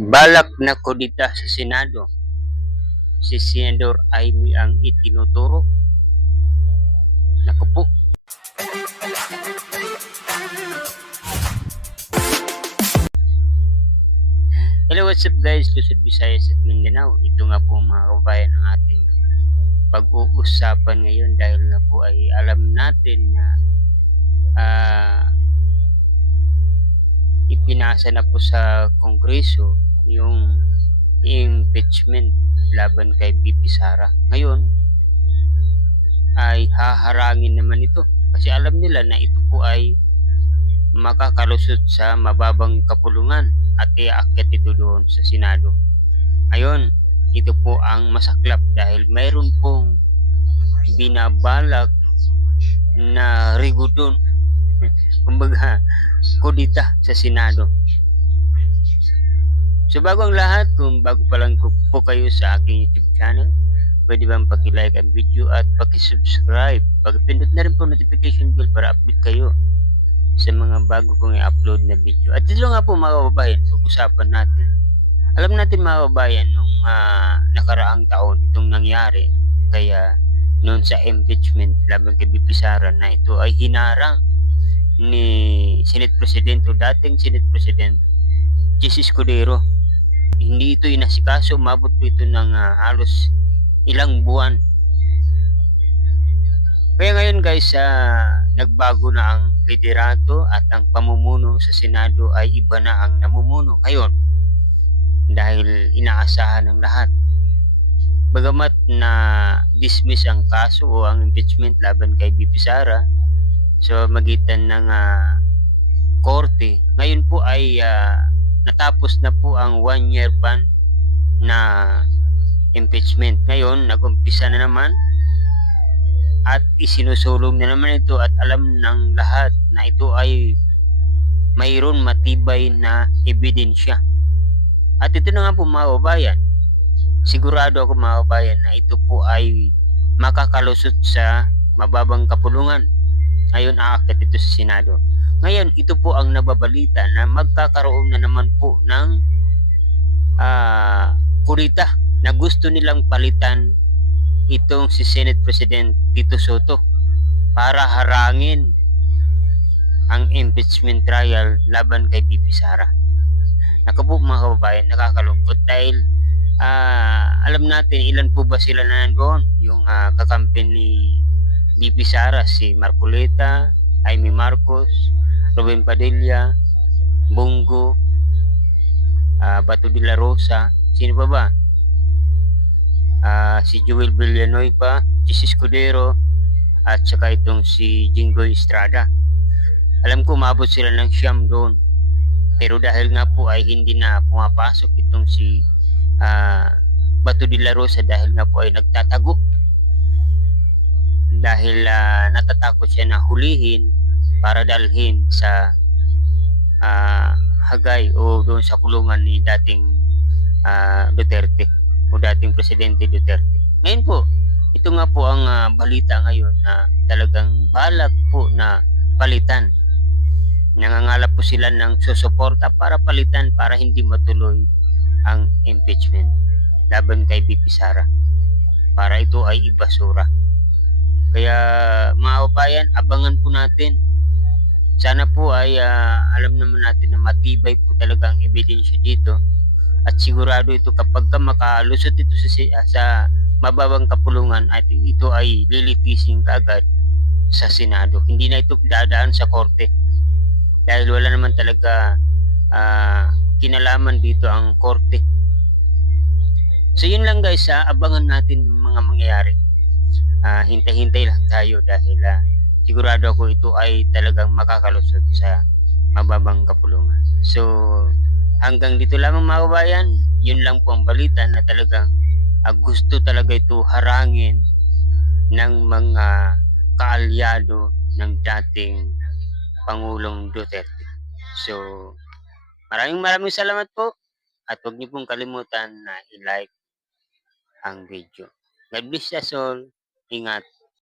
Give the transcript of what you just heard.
Balak na kudita sa Senado, si Senador Amy ang itinuturo. Naku po. Hello, what's up guys? Luzon, Visayas at Mindanao. Ito nga po mga kababayan ng ating pag-uusapan ngayon dahil nga po ay alam natin na ipinasa na po sa Kongreso yung impeachment laban kay BP Sara. Ngayon ay haharangin naman ito kasi alam nila na ito po ay makakalusot sa mababang kapulungan at iaakyat ito doon sa Senado. Ngayon, ito po ang masaklap dahil mayroon pong binabalak na rigudon, kumbaga kudita sa Senado. So bago ang lahat, kung bago pa lang po kayo sa aking YouTube channel, pwede bang paki-like ang video at paki-subscribe. Pag-pindot na rin po notification bell para update kayo sa mga bago kong i-upload na video. At ito nga po mga kababayan, pag-usapan natin. Alam natin mga kababayan, nung nakaraang taon itong nangyari, kaya noon sa impeachment laban kay BP Sara na ito ay hinarang ni Senate President o dating Senate President Jesse Escudero. Hindi ito inasikaso, umabot po ito ng halos ilang buwan. Kaya ngayon guys, nagbago na ang liderato at ang pamumuno sa Senado ay iba na ang namumuno ngayon dahil inaasahan ng lahat. Bagamat na dismiss ang kaso o ang impeachment laban kay BP Sara sa magitan ng korte, ngayon po ay natapos na po ang 1-year ban na impeachment. Ngayon, nag-umpisa na naman at isinusulong na naman ito at alam ng lahat na ito ay mayroon matibay na ebidensya. At ito na nga po mga kababayan, sigurado ako mga kababayan na ito po ay makakalusot sa mababang kapulungan. Ngayon aakyat ito sa Senado. Ngayon ito po ang nababalita na magkakaroon na naman po ng kulita na gusto nilang palitan itong si Senate President Tito Soto para harangin ang impeachment trial laban kay BP Sara. Naku po mga kababayan, nakakalungkot dahil alam natin ilan po ba sila na nandoon, yung kakampi ni BP Sara, si Marcoleta, Amy Marcos, Ruben Padilla, Bongo, Bato de la Rosa, sino pa ba? Si Joel Villanueva, Jesse Escudero, at saka itong si Jinggoy Estrada. Alam ko umabot sila ng 9 doon. Pero dahil nga po ay hindi na pumapasok itong si Bato de la Rosa dahil nga po ay nagtatago. Dahil natatakot siya na hulihin para dalhin sa Hagay o doon sa kulungan ni dating Duterte o dating Presidente Duterte. Ngayon po, ito nga po ang balita ngayon na talagang balak po na palitan. Nangangalap po sila ng susuporta para palitan para hindi matuloy ang impeachment laban kay BP Sara. Para ito ay ibasura. Kaya mga kababayan, abangan po natin. Sana po ay alam naman natin na matibay po talaga ang ebidensya dito. At sigurado ito kapag makalusot ito sa mababang kapulungan at ito ay lilitisin kaagad sa Senado. Hindi na ito dadaan sa korte. Dahil wala naman talaga kinalaman dito ang korte. So yun lang guys, abangan natin mga mangyayari. Hintay-hintay lang tayo dahil sigurado ako ito ay talagang makakalusot sa mababang kapulungan. So hanggang dito lamang mga kabayan, yun lang po ang balita na talagang gusto talaga ito harangin ng mga kaalyado ng dating Pangulong Duterte. So maraming salamat po at huwag niyo pong kalimutan na i-like ang video. God bless us all. Ingat.